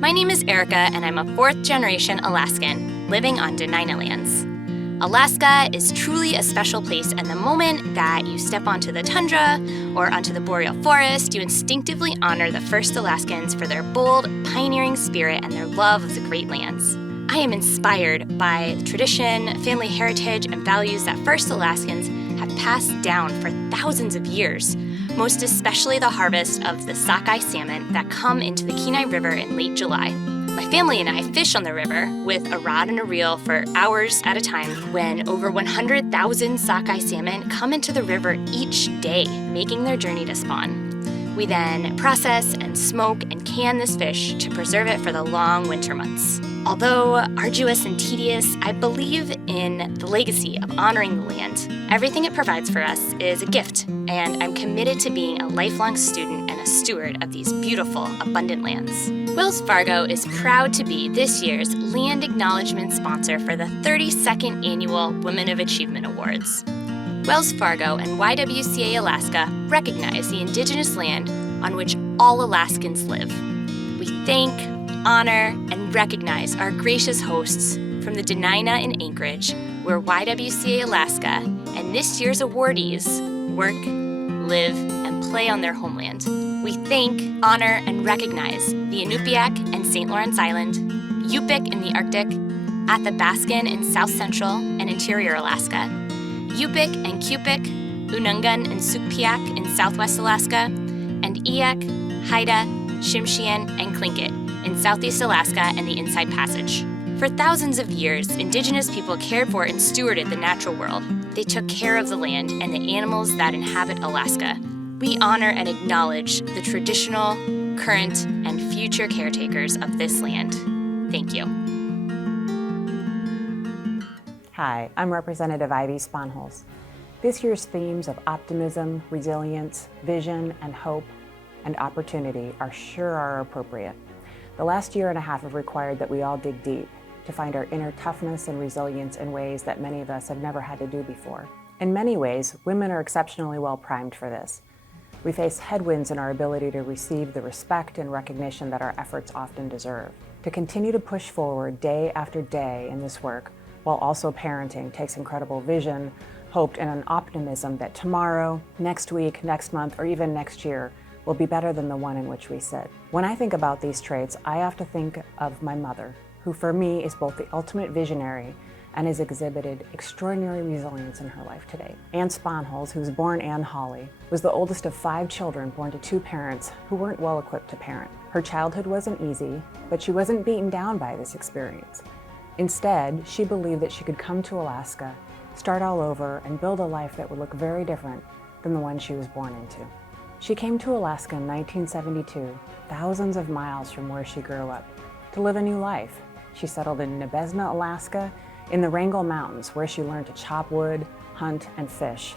My name is Erica, and I'm a fourth-generation Alaskan living on Dena'ina lands. Alaska is truly a special place, and the moment that you step onto the tundra or onto the boreal forest, you instinctively honor the first Alaskans for their bold, pioneering spirit and their love of the Great Lands. I am inspired by tradition, family heritage, and values that first Alaskans have passed down for thousands of years, most especially the harvest of the sockeye salmon that come into the Kenai River in late July. My family and I fish on the river with a rod and a reel for hours at a time when over 100,000 sockeye salmon come into the river each day, making their journey to spawn. We then process and smoke and can this fish to preserve it for the long winter months. Although arduous and tedious, I believe in the legacy of honoring the land. Everything it provides for us is a gift, and I'm committed to being a lifelong student and a steward of these beautiful, abundant lands. Wells Fargo is proud to be this year's Land Acknowledgement sponsor for the 32nd Annual Women of Achievement Awards. Wells Fargo and YWCA Alaska recognize the indigenous land on which all Alaskans live. We thank, honor, and recognize our gracious hosts from the Dena'ina in Anchorage, where YWCA Alaska and this year's awardees work, live, and play on their homeland. We thank, honor, and recognize the Inupiaq and St. Lawrence Island, Yupik in the Arctic, Athabaskan in South Central and Interior Alaska, Yupik and Cupik, Unungan and Sugpiaq in Southwest Alaska, and Eyak, Haida, Tsimshian, and Tlingit in Southeast Alaska and the Inside Passage. For thousands of years, indigenous people cared for and stewarded the natural world. They took care of the land and the animals that inhabit Alaska. We honor and acknowledge the traditional, current, and future caretakers of this land. Thank you. Hi, I'm Representative Ivy Sponholz. This year's themes of optimism, resilience, vision, and hope, and opportunity are appropriate. The last year and a half have required that we all dig deep to find our inner toughness and resilience in ways that many of us have never had to do before. In many ways, women are exceptionally well primed for this. We face headwinds in our ability to receive the respect and recognition that our efforts often deserve. To continue to push forward day after day in this work, while also parenting, takes incredible vision, hope, and an optimism that tomorrow, next week, next month, or even next year will be better than the one in which we sit. When I think about these traits, I have to think of my mother, who for me is both the ultimate visionary and has exhibited extraordinary resilience in her life today. Ann Sponholz, who was born Ann Hawley, was the oldest of 5 children born to 2 parents who weren't well equipped to parent. Her childhood wasn't easy, but she wasn't beaten down by this experience. Instead, she believed that she could come to Alaska, start all over, and build a life that would look very different than the one she was born into. She came to Alaska in 1972, thousands of miles from where she grew up, to live a new life. She settled in Nebezna, Alaska, in the Wrangell Mountains, where she learned to chop wood, hunt, and fish.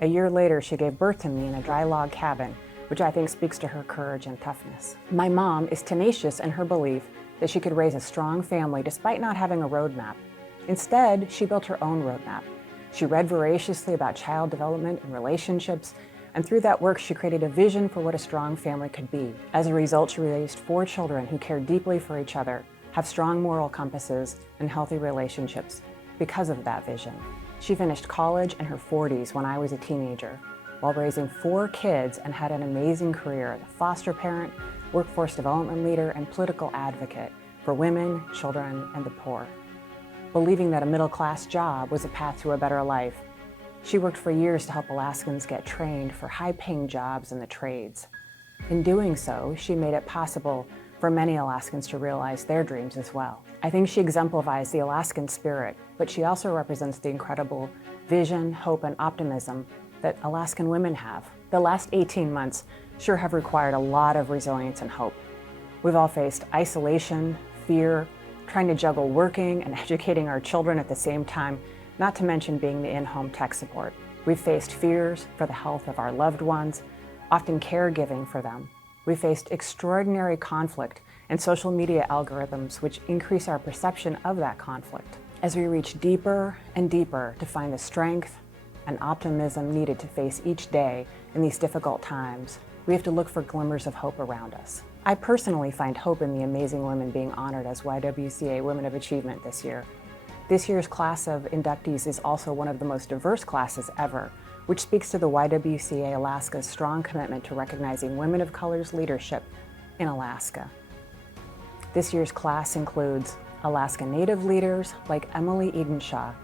A year later, she gave birth to me in a dry log cabin, which I think speaks to her courage and toughness. My mom is tenacious in her belief that she could raise a strong family despite not having a roadmap. Instead, she built her own roadmap. She read voraciously about child development and relationships, and through that work, she created a vision for what a strong family could be. As a result, she raised 4 children who cared deeply for each other, have strong moral compasses, and healthy relationships because of that vision. She finished college in her 40s when I was a teenager, while raising 4 kids, and had an amazing career as a foster parent, workforce development leader, and political advocate for women, children, and the poor. Believing that a middle-class job was a path to a better life, she worked for years to help Alaskans get trained for high-paying jobs in the trades. In doing so, she made it possible for many Alaskans to realize their dreams as well. I think she exemplifies the Alaskan spirit, but she also represents the incredible vision, hope, and optimism that Alaskan women have. The last 18 months sure have required a lot of resilience and hope. We've all faced isolation, fear, trying to juggle working and educating our children at the same time, not to mention being the in-home tech support. We've faced fears for the health of our loved ones, often caregiving for them. We faced extraordinary conflict and social media algorithms which increase our perception of that conflict. As we reach deeper and deeper to find the strength and optimism needed to face each day in these difficult times, we have to look for glimmers of hope around us. I personally find hope in the amazing women being honored as YWCA Women of Achievement this year. This year's class of inductees is also one of the most diverse classes ever, which speaks to the YWCA Alaska's strong commitment to recognizing women of color's leadership in Alaska. This year's class includes Alaska Native leaders like Emily Edenshaw,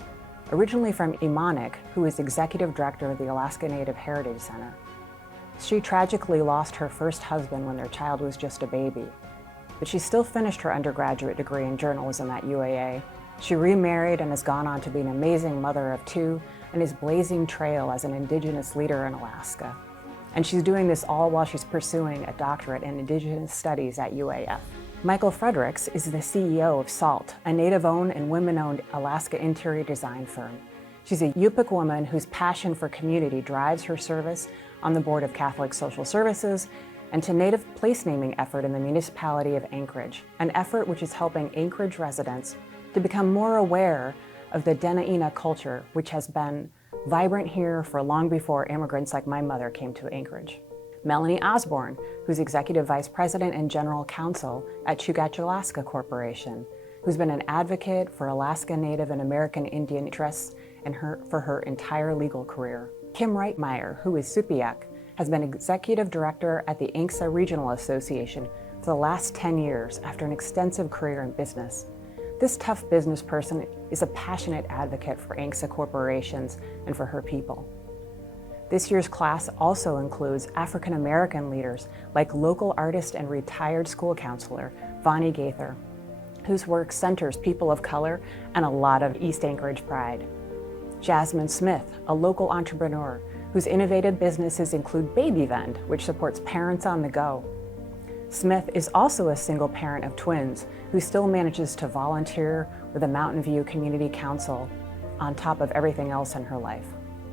originally from Imanik, who is Executive Director of the Alaska Native Heritage Center. She tragically lost her first husband when their child was just a baby, but she still finished her undergraduate degree in journalism at UAA. She remarried and has gone on to be an amazing mother of two and is blazing trail as an Indigenous leader in Alaska. And she's doing this all while she's pursuing a doctorate in Indigenous Studies at UAF. Michael Fredericks is the CEO of SALT, a Native-owned and women-owned Alaska interior design firm. She's a Yupik woman whose passion for community drives her service on the Board of Catholic Social Services and to Native place naming effort in the municipality of Anchorage, an effort which is helping Anchorage residents to become more aware of the Dena'ina culture, which has been vibrant here for long before immigrants like my mother came to Anchorage. Melanie Osborne, who's Executive Vice President and General Counsel at Chugach Alaska Corporation, who's been an advocate for Alaska Native and American Indian interests for her entire legal career. Kim Reitmeyer, who is Supiaq, has been Executive Director at the ANCSA Regional Association for the last 10 years after an extensive career in business. This tough business person is a passionate advocate for ANCSA corporations and for her people. This year's class also includes African American leaders like local artist and retired school counselor Vonnie Gaither, whose work centers people of color and a lot of East Anchorage pride. Jasmine Smith, a local entrepreneur whose innovative businesses include Baby Vend, which supports parents on the go. Smith is also a single parent of twins who still manages to volunteer with the Mountain View Community Council on top of everything else in her life.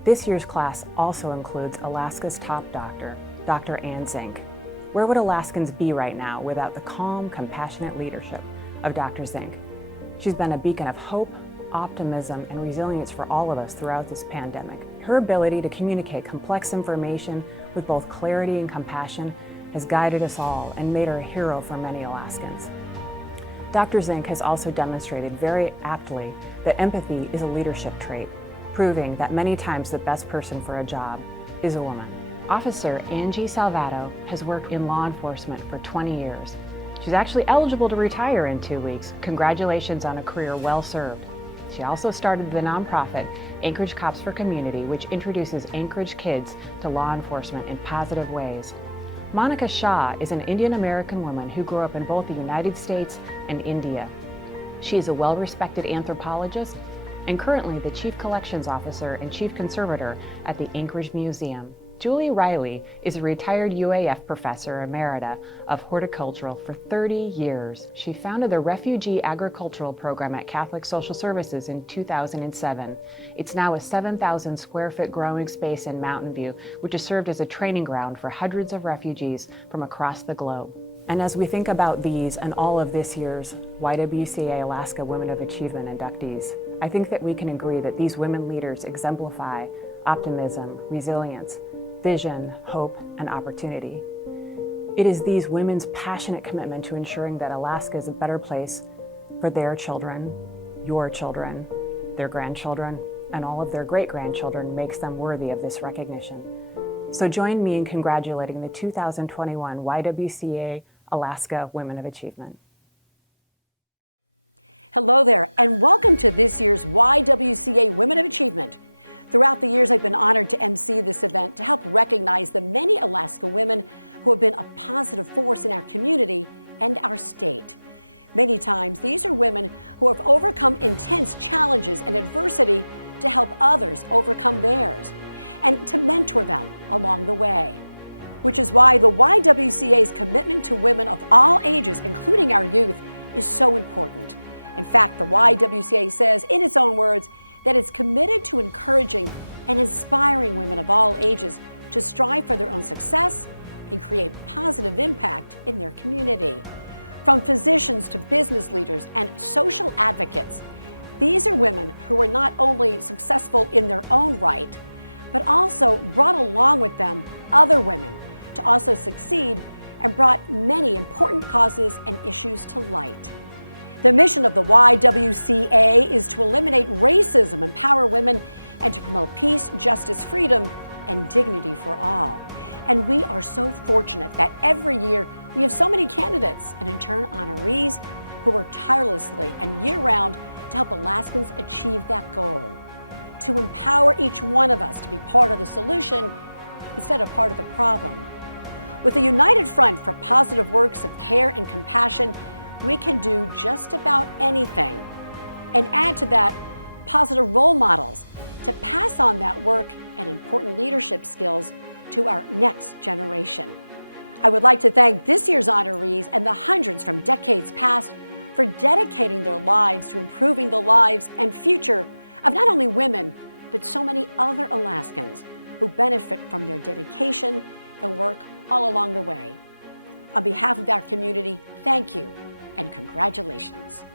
This year's class also includes Alaska's top doctor, Dr. Ann Zink. Where would Alaskans be right now without the calm, compassionate leadership of Dr. Zink? She's been a beacon of hope, optimism, and resilience for all of us throughout this pandemic. Her ability to communicate complex information with both clarity and compassion has guided us all and made her a hero for many Alaskans. Dr. Zink has also demonstrated very aptly that empathy is a leadership trait, proving that many times the best person for a job is a woman. Officer Angie Salvato has worked in law enforcement for 20 years. She's actually eligible to retire in 2 weeks. Congratulations on a career well served. She also started the nonprofit Anchorage Cops for Community, which introduces Anchorage kids to law enforcement in positive ways. Monica Shah is an Indian American woman who grew up in both the United States and India. She is a well-respected anthropologist and currently the Chief Collections Officer and Chief Conservator at the Anchorage Museum. Julie Riley is a retired UAF professor emerita of horticultural for 30 years. She founded the Refugee Agricultural Program at Catholic Social Services in 2007. It's now a 7,000 square foot growing space in Mountain View, which has served as a training ground for hundreds of refugees from across the globe. And as we think about these and all of this year's YWCA Alaska Women of Achievement inductees, I think that we can agree that these women leaders exemplify optimism, resilience, vision, hope, and opportunity. It is these women's passionate commitment to ensuring that Alaska is a better place for their children, your children, their grandchildren, and all of their great-grandchildren makes them worthy of this recognition. So join me in congratulating the 2021 YWCA Alaska Women of Achievement. Hello there, and welcome to this year's YWCA Women of Achievement. Throughout the years, I've been honored to MC this event to help recognize the many Alaska women who have been a positive force in our community and our state. Many times, these are women who have overcome intense challenges and adversity to help others overcome theirs and to mentor them along the way. Which is why the YWCA's commitment to women of all ages, including our youth, is so important. In fact, the YWCA says, in its own words, that it's committed to encouraging and inspiring women of all ages to strive for their own success and create positive impact in their community. From physicians to business leaders and social advocates, these are women who are not only successful in their own right, but also brought along with them other women to also succeed and brought many important causes and issues to light. The mission of the YWCA is to eliminate racism, empower women, and to promote peace, justice, freedom, and dignity for all. And we are so fortunate that every year we have so many candidates and in turn honorees who work tirelessly and year-round to help Alaskans achieve that goal. To empower each one of us to be part of the solution instead of part of the problem. With a united front for positive works of care and compassion, we can do just about anything. And add to that positive role models to pass on that work and important leadership skills to our next generation. I would like to thank this year's honorees and the hundreds from decades past for dedicating their lives to improving the lives and future of not only women, but so many other Alaskans who benefit from their dedication and work all along the way. On behalf of our community, thank you and congratulations.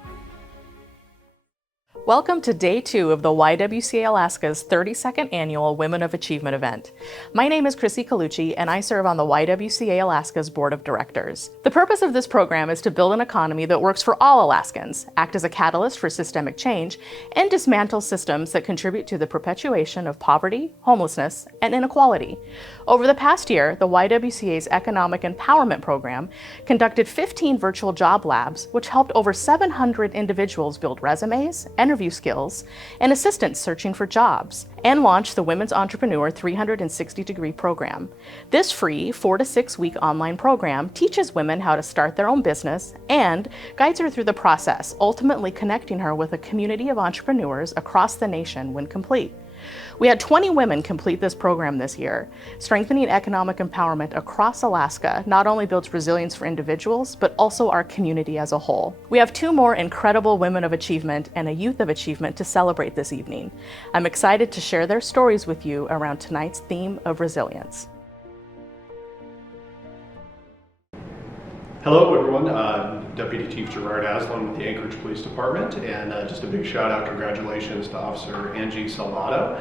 Welcome to Day 2 of the YWCA Alaska's 32nd Annual Women of Achievement event. My name is Chrissy Colucci, and I serve on the YWCA Alaska's Board of Directors. The purpose of this program is to build an economy that works for all Alaskans, act as a catalyst for systemic change, and dismantle systems that contribute to the perpetuation of poverty, homelessness, and inequality. Over the past year, the YWCA's Economic Empowerment Program conducted 15 virtual job labs, which helped over 700 individuals build resumes, interview skills, and assistance searching for jobs, and launched the Women's Entrepreneur 360-degree program. This free 4 to 6 week online program teaches women how to start their own business and guides her through the process, ultimately connecting her with a community of entrepreneurs across the nation when complete. We had 20 women complete this program this year. Strengthening economic empowerment across Alaska not only builds resilience for individuals, but also our community as a whole. We have 2 more incredible women of achievement and a youth of achievement to celebrate this evening. I'm excited to share their stories with you around tonight's theme of resilience. Hello everyone, Deputy Chief Gerard Aslan with the Anchorage Police Department, and just a big shout out, congratulations to Officer Angie Salvato.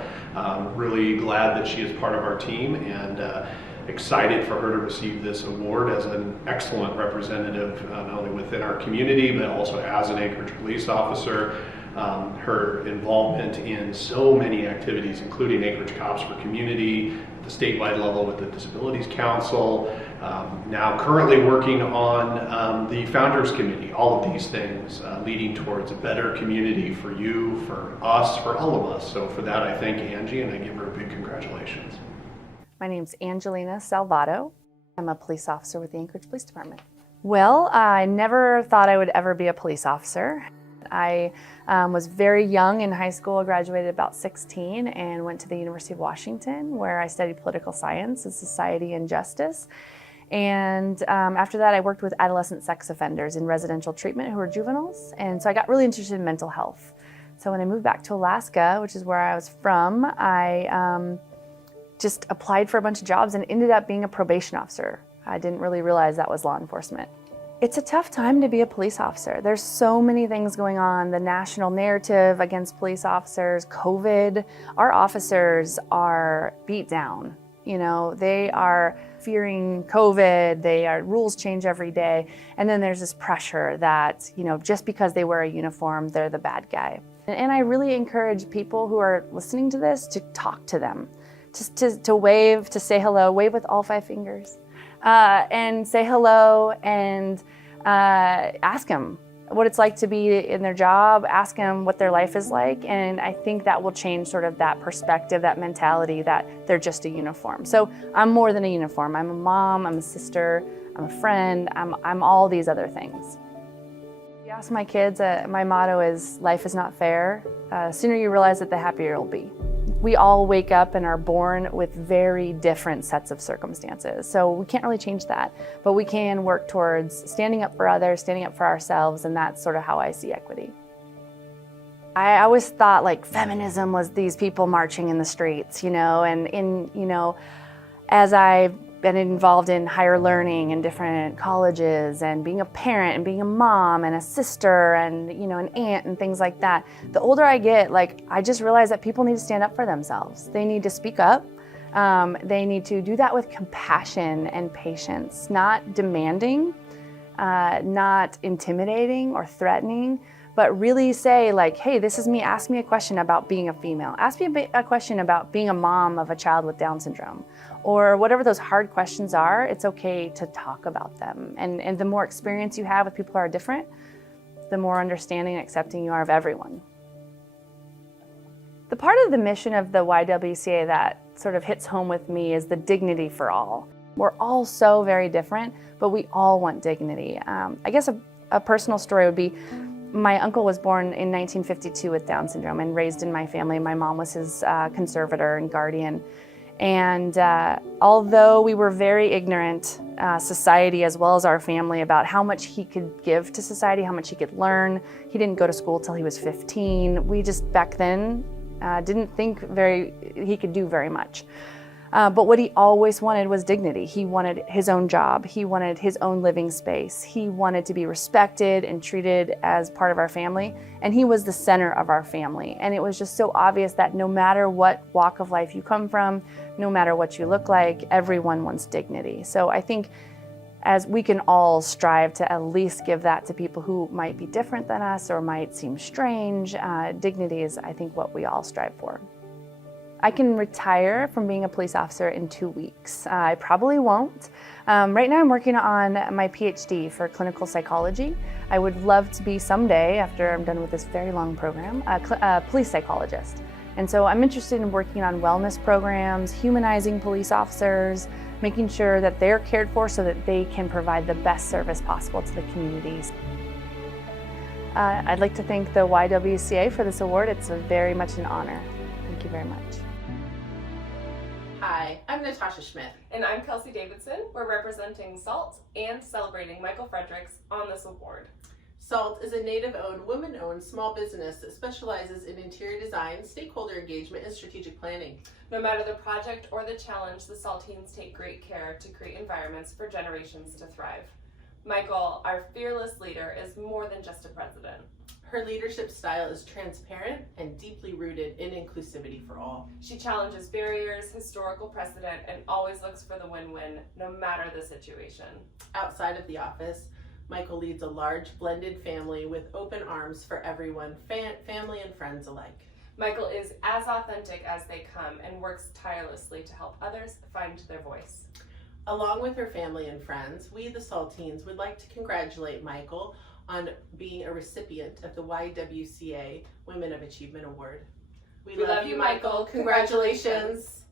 Really glad that she is part of our team and excited for her to receive this award as an excellent representative, not only within our community, but also as an Anchorage police officer. Her involvement in so many activities, including Anchorage Cops for Community, the statewide level with the Disabilities Council, now currently working on the Founders Committee, all of these things leading towards a better community for you, for us, for all of us. So for that, I thank Angie and I give her a big congratulations. My name's Angelina Salvato. I'm a police officer with the Anchorage Police Department. Well, I never thought I would ever be a police officer. I was very young in high school. I graduated about 16 and went to the University of Washington, where I studied political science and society and justice. And after that, I worked with adolescent sex offenders in residential treatment who are juveniles. And so I got really interested in mental health. So when I moved back to Alaska, which is where I was from, I just applied for a bunch of jobs and ended up being a probation officer. I didn't really realize that was law enforcement. It's a tough time to be a police officer. There's so many things going on. The national narrative against police officers, COVID. Our officers are beat down. You know, they are fearing COVID, rules change every day. And then there's this pressure that, you know, just because they wear a uniform, they're the bad guy. And I really encourage people who are listening to this to talk to them, to wave, to say hello, wave with all 5 fingers, and say hello and ask them what it's like to be in their job, ask them what their life is like, and I think that will change sort of that perspective, that mentality that they're just a uniform. So I'm more than a uniform. I'm a mom, I'm a sister, I'm a friend, I'm all these other things. If you ask my kids, my motto is, life is not fair. The sooner you realize it, the happier you'll be. We all wake up and are born with very different sets of circumstances. So we can't really change that, but we can work towards standing up for others, standing up for ourselves, and that's sort of how I see equity. I always thought like feminism was these people marching in the streets, you know, and as I've been involved in higher learning in different colleges and being a parent and being a mom and a sister and, you know, an aunt and things like that, the older I get, like, I just realize that people need to stand up for themselves. They need to speak up. They need to do that with compassion and patience, not demanding, not intimidating or threatening, but really say like, hey, this is me, ask me a question about being a female. Ask me a question about being a mom of a child with Down syndrome. Or whatever those hard questions are, it's okay to talk about them. And the more experience you have with people who are different, the more understanding and accepting you are of everyone. The part of the mission of the YWCA that sort of hits home with me is the dignity for all. We're all so very different, but we all want dignity. I guess a personal story would be, my uncle was born in 1952 with Down syndrome and raised in my family. My mom was his conservator and guardian. And although we were very ignorant, society as well as our family, about how much he could give to society, how much he could learn, he didn't go to school till he was 15. We just back then didn't think he could do very much. But what he always wanted was dignity. He wanted his own job. He wanted his own living space. He wanted to be respected and treated as part of our family. And he was the center of our family. And it was just so obvious that no matter what walk of life you come from, no matter what you look like, everyone wants dignity. So I think as we can all strive to at least give that to people who might be different than us or might seem strange, dignity is, I think, what we all strive for. I can retire from being a police officer in 2 weeks. I probably won't. Right now I'm working on my PhD for clinical psychology. I would love to be someday, after I'm done with this very long program, a police psychologist. And so I'm interested in working on wellness programs, humanizing police officers, making sure that they're cared for so that they can provide the best service possible to the communities. I'd like to thank the YWCA for this award. It's very much an honor. Thank you very much. Hi, I'm Natasha Schmidt. And I'm Kelsey Davidson. We're representing SALT and celebrating Michael Fredericks on this award. SALT is a Native-owned, women-owned small business that specializes in interior design, stakeholder engagement, and strategic planning. No matter the project or the challenge, the Saltines take great care to create environments for generations to thrive. Michael, our fearless leader, is more than just a president. Her leadership style is transparent and deeply rooted in inclusivity for all. She challenges barriers, historical precedent, and always looks for the win-win, no matter the situation. Outside of the office, Michael leads a large blended family with open arms for everyone, family and friends alike. Michael is as authentic as they come and works tirelessly to help others find their voice. Along with her family and friends, we, the Saltines, would like to congratulate Michael on being a recipient of the YWCA Women of Achievement Award. We love you, Michael. Congratulations.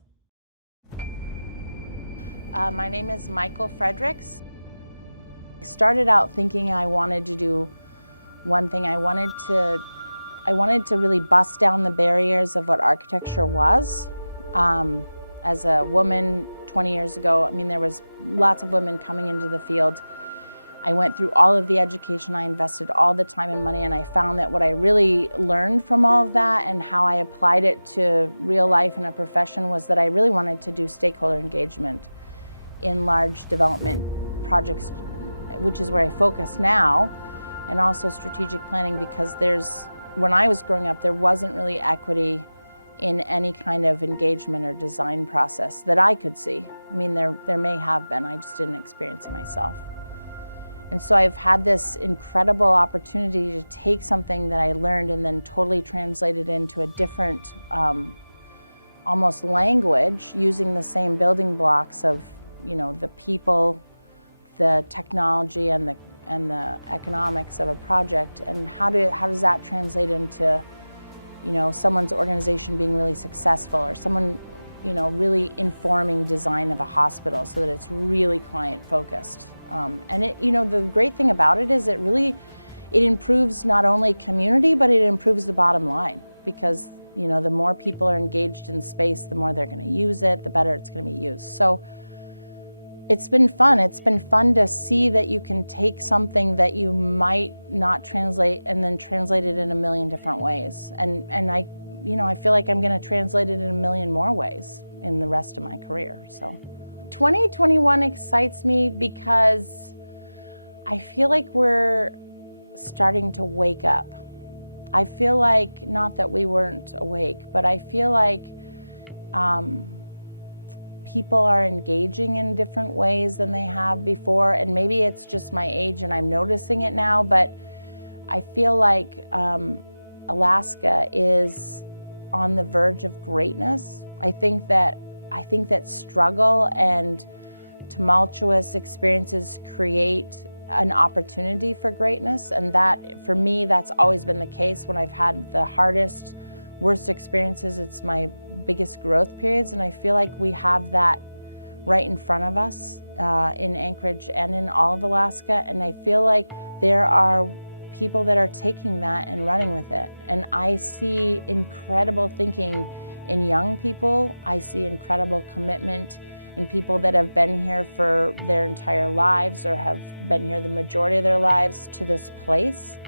My name is Michael Fredericks. I started out thinking I wanted to do one thing. I wanted to really bust down the barriers of what architecture was. As a woman 20 years ago, I mean, there was lots of women coming into the field. I went through all of the education, I invested all the time and money, and I found that what I really learned from all of that and how I applied it to real life and a profession was that I really wanted to do stakeholder engagement in large development projects, which is where I focus now, and also strategic planning, because when I was growing up, there wasn't really equity in any kind of engagement or design process that I could see. I mean, there may have been, I just didn't experience it myself. And so I've had this incredible opportunity to take something that I learned and then totally translate it into a different, almost language, using the same building blocks of, the people, the technology, and the economics of a project, and how does that translate into, someone's organization being really successful, or someone, really informing design of a hospital so that it's really client focused. And the great thing about it is it improves not only community, but it improves the bottom line, because the more people are engaged in space, the more they're going to use it, the better it's going to be used. So it's been fun. It's been fun to see that you can take something that you might not translate and then translate it in a million different ways. And I feel like I'm going to translate it in a million more ways in the rest of my career. So 2021 excites me because I feel like we're starting to wake up. I feel like, not that we weren't awake, but I feel like people are engaging in different ways than they have before, and maybe it's just my age and I'm noticing it now, but I feel like Alaska is on the verge of greatness. I think that struggle and tumultuous experiences create an opportunity for greatness, and that, for me, that's always been the case. When I've had the hardest, worst experiences, it's my biggest growth periods, and I feel like we have that right in front of us in Anchorage and in all of Alaska, and I feel like there are people that are taking that and running with it. And I see incredible thinking in young people. I see incredible commitment in people that have been here for their entire lives or have been here the majority of their lives to this place.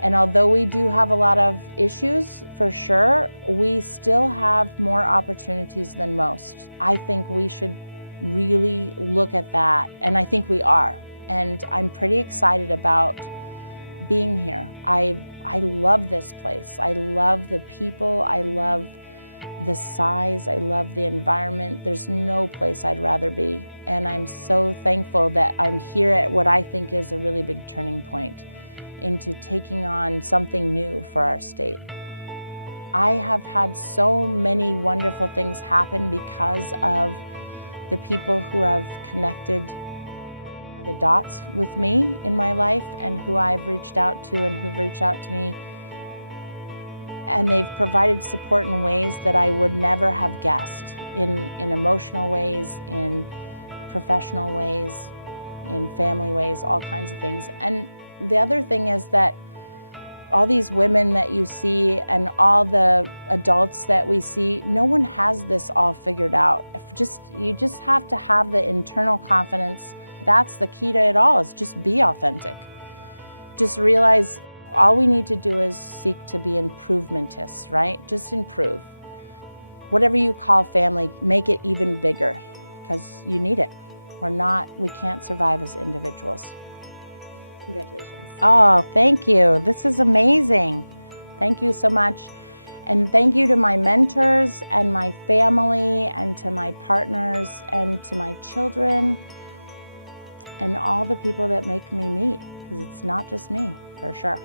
And although we do have a lot of issues, for sure, we still have more opportunities than most. I think we should really look at that, and I think we are. And I'm pretty excited about being here. I love this place. I love the people. I love the size. I love the environment. There's no place I'd rather be. And I'm so thankful that I'm here at what I think is a really big turning point into taking on something new for our state. I have had so many wonderful things happen because of the people who have connected the dots with me in my life and who I've reached out to and who've reached out to me. And they've provided support in ways that I would never have guessed, in emotional ways, in professional ways, in family ways, all kinds of things. And the other thing is that all these women that you see and all the adults that we see, no one has this all figured out. You just have to have the internal confidence. That's the key to it all, is just be authentic. Just realize all we need to do is seek to be improvementists, right? Just improve. Whatever you call family, make it even bigger, because you need it. We can't survive as individuals. Congratulations. Oh, thank you. This is amazing. Thank you so much. And thank you to my mentors and my family and to my partners and to my children and all the people that make me meet, because it's not just me, for sure.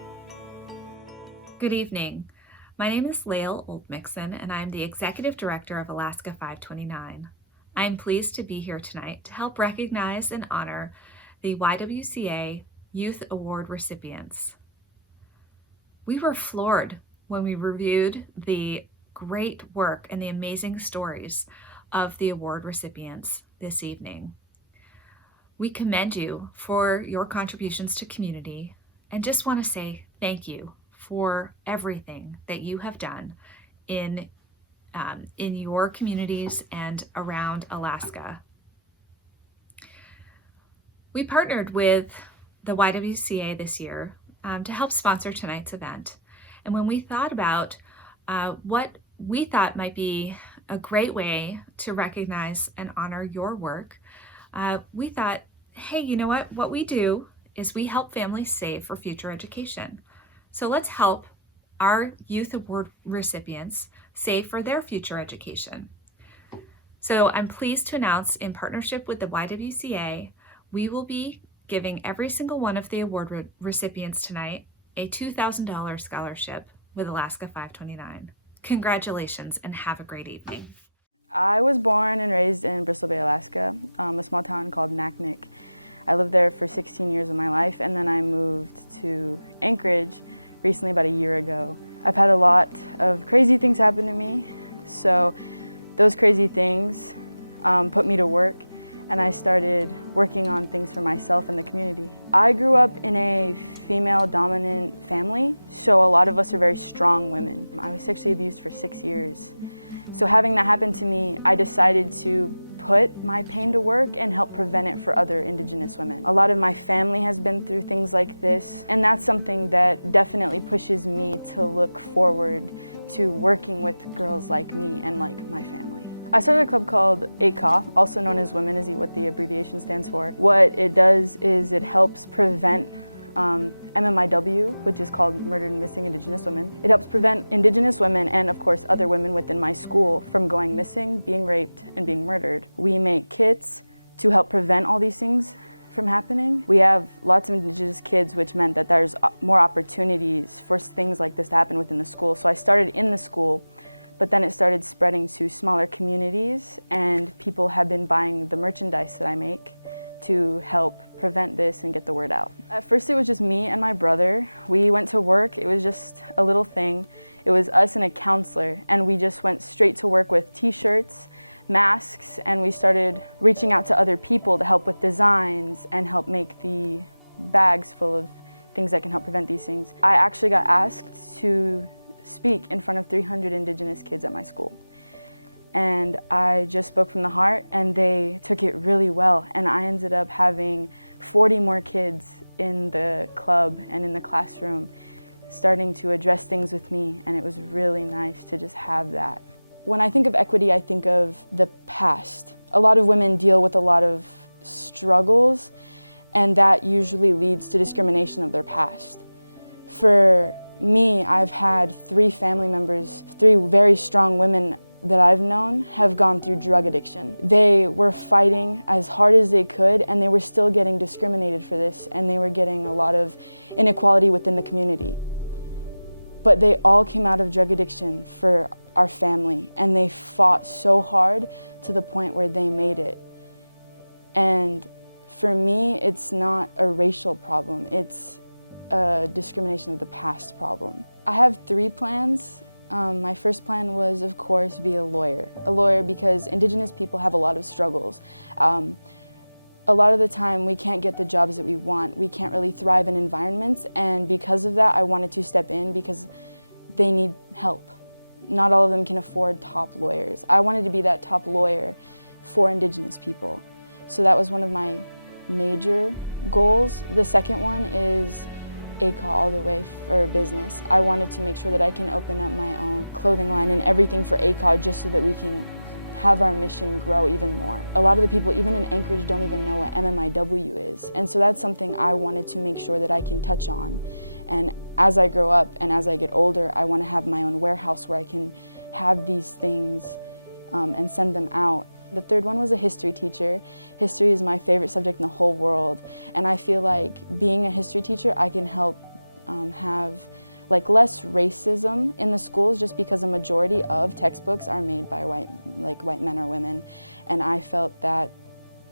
Good evening. My name is Lael Oldmixon, and I'm the Executive Director of Alaska 529. I'm pleased to be here tonight to help recognize and honor the YWCA Youth Award recipients. We were floored when we reviewed the great work and the amazing stories of the award recipients this evening. We commend you for your contributions to community and just want to say thank you for everything that you have done in your communities and around Alaska. We partnered with the YWCA this year to help sponsor tonight's event. And when we thought about what we thought might be a great way to recognize and honor your work, we thought, hey, you know what? What we do is we help families save for future education. So let's help our Youth Award recipients save for their future education. So I'm pleased to announce, in partnership with the YWCA, we will be giving every single one of the award recipients tonight a $2,000 scholarship with Alaska 529. Congratulations and have a great evening. I was born and raised in Bristol Bay, Alaska, a small town called Naknek. I lived there for 16 years of my life, and then I moved to Anchorage recently, about a year ago. I've had a lot of crazy things happen to me, so those crazy things put me to work, and I started working on things for myself and the community. I grew up in a female-dominant family, so a lot of us are very strong women. I was sexually abused for 6 years. So having that happen to me, I decided to put my pain to work and help prevent it for other Indigenous women. A lot of my family has been through things like this, and that's something that definitely pushes me to look forward to working with girls like me and like my family. I started a club called YWCA, also known as Women, is what the abbreviation stands for. What it does is it helps prevent MMIW, which is called Murdered and Missing Indigenous Women. It helps prevent Indigenous women and, of course, other women within my school from going missing, being raped, and being murdered. We make kits to help prevent all these things from happening. We have lots of Indigenous kids, which meant that there's more opportunities for things like this to happen within the school. So I started in the school, but then it started spreading to smaller communities, and people have been buying the merchandise that I make to help prevent this and get the word out. At first it was just me and my brother. We went to work, it was just a little thing. It was us and a counselor, and we just went straight to work with t-shirts, masks, and we started reaching out to other people to help with designs and help make the bags full of things that can help prevent these things. I actually got asked to speak in front of 300 Indigenous kids at my school. And I just spoke from the heart, and they took it really well. And I ended up having 40 more kids in the club and in the classroom starting to address things with me, and it was really nice to just have that. When I think of equity, I think of the past. A lot of women deal with a lot of struggles, and that usually leads to discrimination of their past. For me, I've had 3 family members, 3 very strong women that I've known have gone through drug addiction. They were fighting as hard as they could, and they were still getting discriminated for this, and they were getting a lot of inequality within the community. But they all came out of drug addiction for our family, and they fought so hard to the point where they made it. And for me, it's not a racial problem, it's a discrimination of the past problem. I have 3 plans. My first plan was, of course, be a lawyer. A lawyer because Indigenous people have a lot of struggles. A lot of the time we can't get the jobs that we want. We can't really thrive in environments, and because of that I wanted to step in because they need help. Not all of them can afford top lawyers. I wanted to be that top lawyer for Indigenous people. So that was one of my major goals. The second one is ACA all the way for business. I wanted to make sure that I can open up my own clothing line and everything for ACA just so that we can have our mission grow even more. A lot of the people, even in Anchorage, don't even know what MMIW is. And so that's something I wanted to make sure that I can touch on. And as I grow up and as I get older, I want to have my own warehouse where I can have these things and send them out. The third one was a history teacher. History is my favorite subject in the whole world. And I feel like being a history teacher, I can help have less racism in the schools just because a majority of textbooks are made by white men or women. And I felt that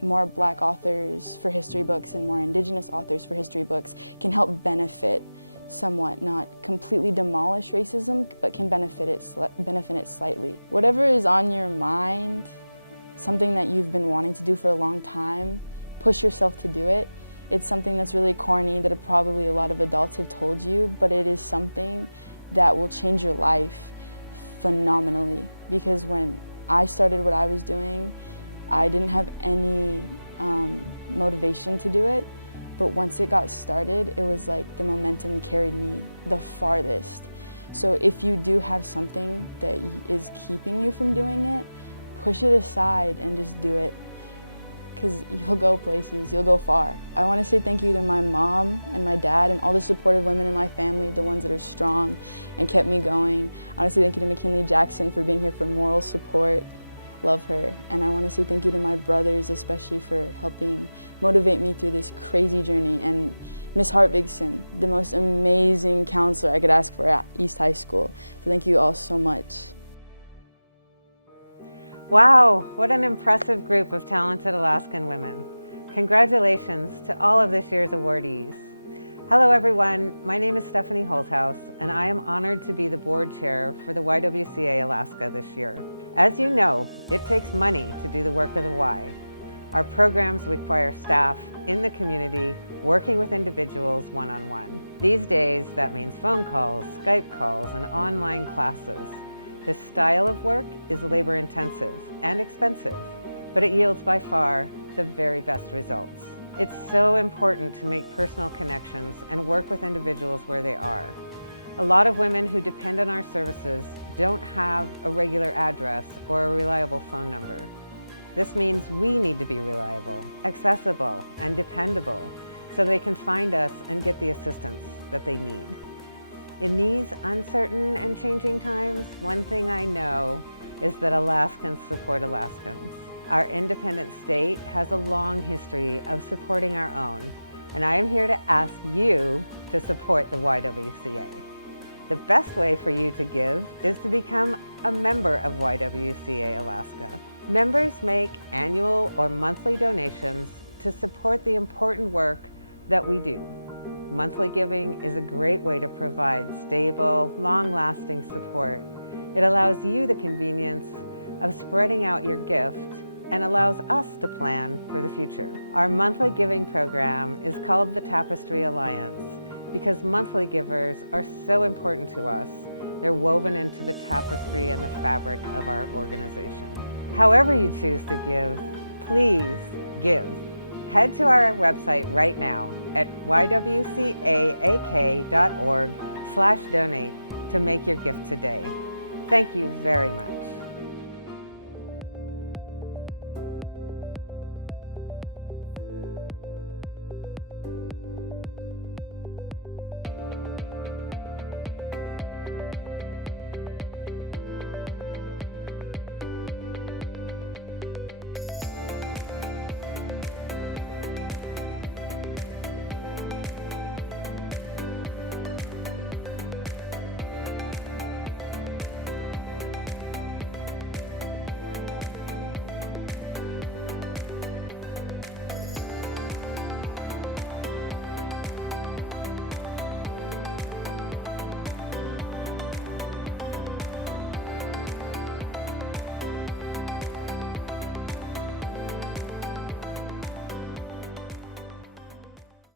more Black authors for history books and more Indigenous authors for history books can help benefit somewhat, not completely demolish racism, but can benefit it slightly. Whatever is on your mind, something that you've been wanting to do for a long time, push yourself to do it. It's something that's really corny that probably a lot of adults have told you, but it is something that will change your life phenomenally. Because when I started what I was doing, I didn't have any motivation to do it, but once it got started, it was like the momentum carried me the farthest. So if you do have something that is keeping you from doing it, push it aside and just do it, because you'll go places, you'll go far. I want to say thank you to my mom and my dad and all the supportive women in my family, the ones that are strong and kept me going. I want to say thank you to McKinley Jackson for being here for moral support. Love her. And I want to say thank you to my brothers, especially for helping motivate me through this crazy journey. And Miss Hartvigson, the most amazing counselor I could ask for at East High School. So thank you all so much. Wow, what an impressive group of talented Alaskan women. Congratulations to all of this year's awardees. Hello everyone, my name is Stephanie Holthouse, and I am honored to be the board chair for the YWCA Alaska this year. As you know, it takes money to do the work of the Y. Our programs require staff in the community working with individuals one-on-one. These days, that means phone calls, Skype calls, and online classes. This style of work is labor-intensive and expensive, but it yields by far the very best results. It's so important to make personal connections and work with individuals where they are. A lot of women who depend on our services don't have a regular address or a reliable phone number. This means we need to be reliable, accessible, and dependable so they can find us and get the assistance that they need. In these uncertain and changing times, one thing I know is that Alaskans support Alaskans. Our independent state has a long history of supporting our own, and I am here to ask you to support the YWCA. The best way for you to give is to become a member of YWCA Alaska. Members make annual or monthly donations to support the important work that we do. Monthly giving is a great way to provide stable, long-lasting support. It allows you the convenience of spreading out your gift and allows us to plan for the future. Our monthly giving program is called the Tapestry Alliance because monthly givers are so important to us. They're woven into the tapestry and the fabric of our organization. However you choose to give, please give. Head to our website right now at ywcaak.org/donate to make your gift today. Thank you very much.